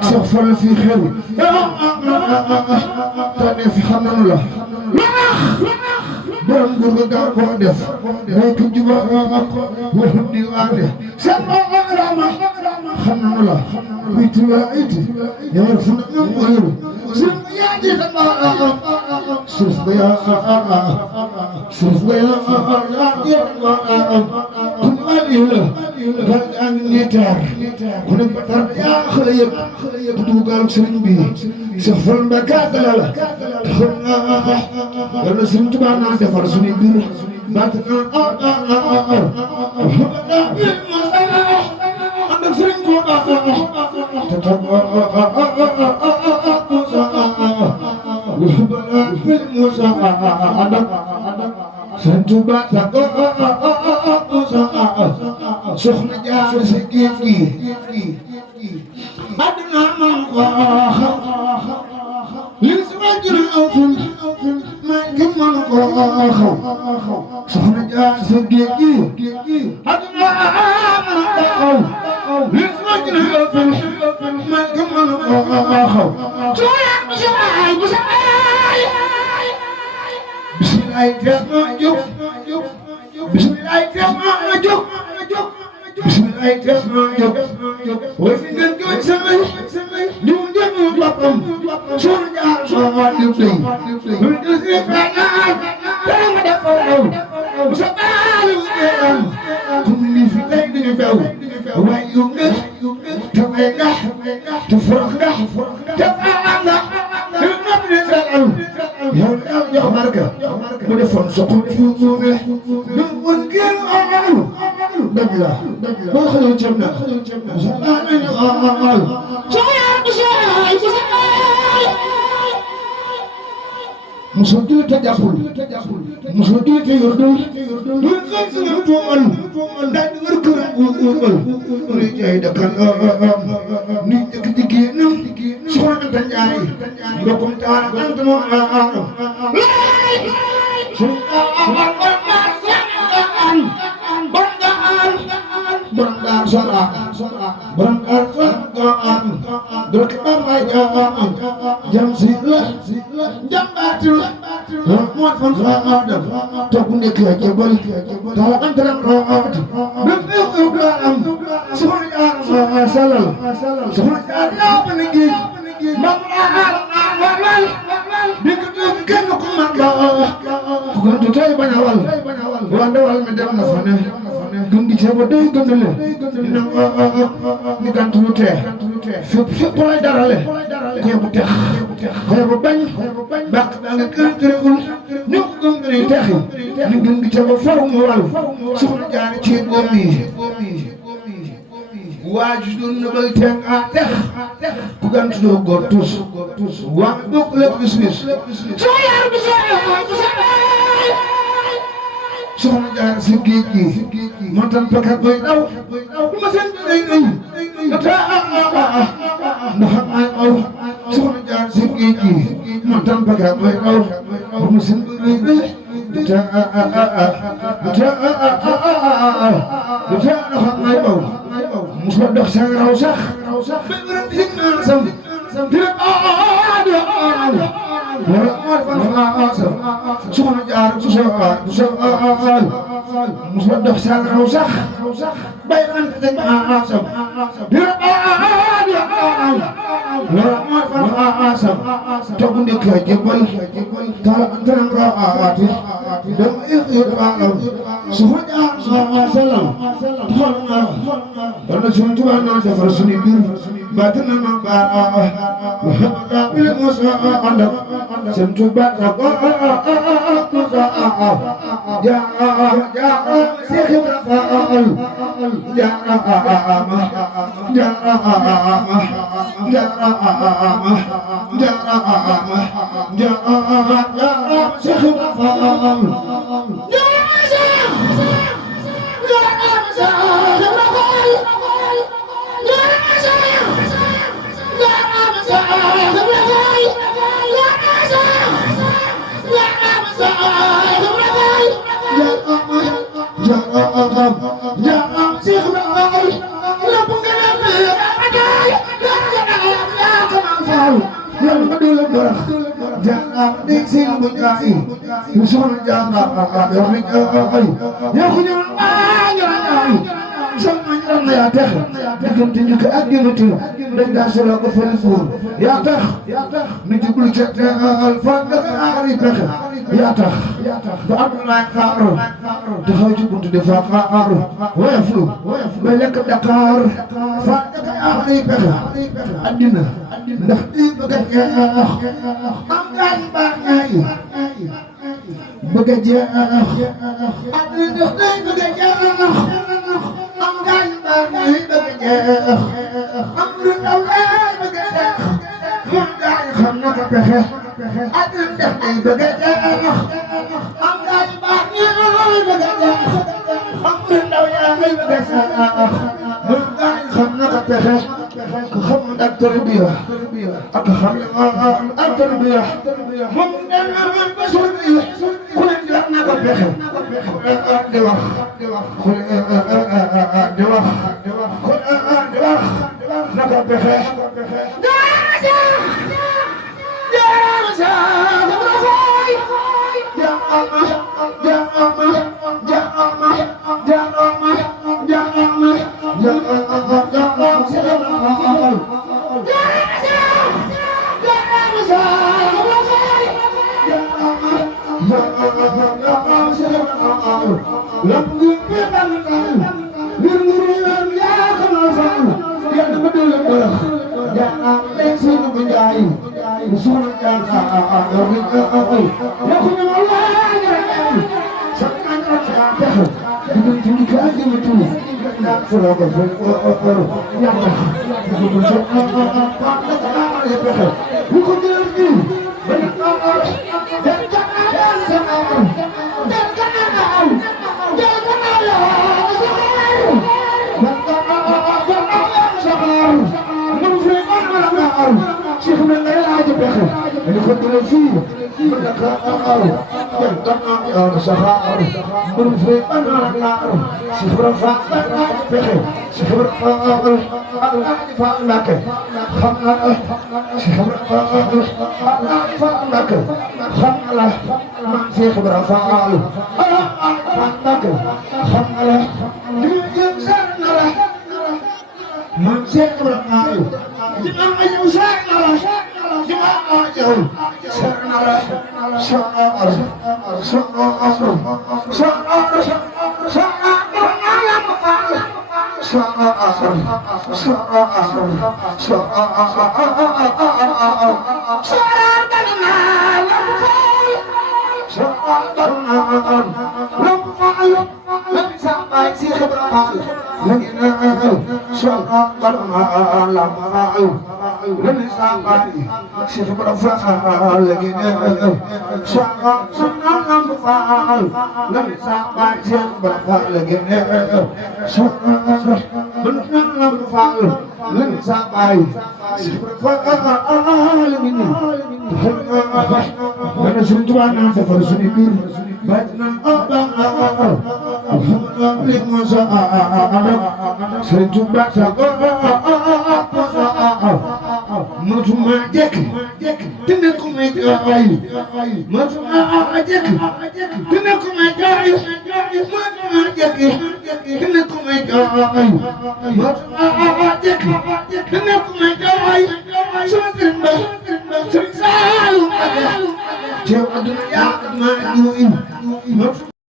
سفل في خير تاني في حنان الله borom nguur ga gaaw koo def mooy ku juba waxum di waane sama rama xam na la iti wa iti yawar fu na ngam oyo sun ya di sama sus ga ya ya di kun ali la ga ang nitar kun batar ya xale yëpp dugal sëriñ bi sa fal mbaka la yàlla Sëriñ Tuubaa naa defar suñu biir baat na ànd ak Sëriñ Tuubaa te toog Musa ànd ak Sëriñ Tuubaa soxna jaar sa géej gi àddina man ko xam li si wàjjul awtul may ki man ko xaw soxna jaar sa géej gi àddina man ko xaw li si wàjjul awtul may ki man ko xaw bismilaay teew ma jóg bismilaay teew ma jóg bismilaay teew ma jóg way fi ngeen jóg samay diw dem boppam soxna jaar soo diw dey lu des ni fanaan dara ma def raw bu sa baalu ngeen comme ni fi tey dañu bew waaye yu nga te way nga te forox nga te faa nga yow nopp ni sa am yow jox marka mu defoon soxna fu muube du won ngeen amal dëgg la boo xëyoo cëm na sa nañu amal muso dul te jàppul muso dul te yordul dul kan sa ngam tuumal daal di wër kër uumal ni jaay dakal ni jëkk jigéenam soxna Anta Njaay mbokkum taara ant mo borom daar sora borom daar sora dok bamba jam si la jam batul mo fon fa adam to bu nek ya jebal ta antram root dem eu do am sohna jaar salal sohna jaar ya bani gi mam wal dik do kenn ko magga ko do tay baña wal wanda wal me dem na fa ne gundi ci ba doy gëndale ni gantu te fépp lay darale ko bu tex ko bu bañ bak da nga kërewul ñu ko ngëri texi ni gundi ci ba faw mu wal soxna jaar ci gomi waaju dun na bal teng a tex ku gantu do gor tus wa bok le bisnis so yar bi soxna jaar si géej gi moo tax bakkat boy daw du ma seen day ta ndax ay aw soxna jaar si géej gi moo tax bakkat boy daw du ma seen day ta ndax ay aw musa dox sa raw sax be wara dig na sam dina soxna jaar musa dox sa raw sax bay ran te asam dina asam to bu nek jebal ta antram raati dem alam soxna jaar salam xolna dana Sëriñ Tuubaa na defar suñu biir batina ma ba bil musa anda Sëriñ Tuubaa ja Seex Ibra Faal yang kedua berah jangan diksin bunyi musuh jangan yang yang punya banyak sama ñaan ya tax diggante ñu ko ak yëngatu dañ daa solo ko fële suur yaa tax ñu jublu ca al fa nga ari tax yaa tax ba Abdoulaye Xaaro taxaw ci buntu de fa Xaaro woyoflu bay lekk Dakar fa nga ari tax addina ndax di bëgg a jeex am gaay baax ñaay bëgg a jeex addina ndax day bëgg a jeex am gaay baax ñaay bëgg a jeex am lu ndaw lay bëgg a jeex xam gaay xam na ko pexe addina ndax day bëgg a jeex am gaay baax ñaay bëgg a jeex am lu ndaw lay bëgg a jeex xam gaay xam na ko pexe ku xam ak tarbiya ak xam ak tarbiya moom dem na ba sori ku ne jox na ko pexe di wax na ko pexe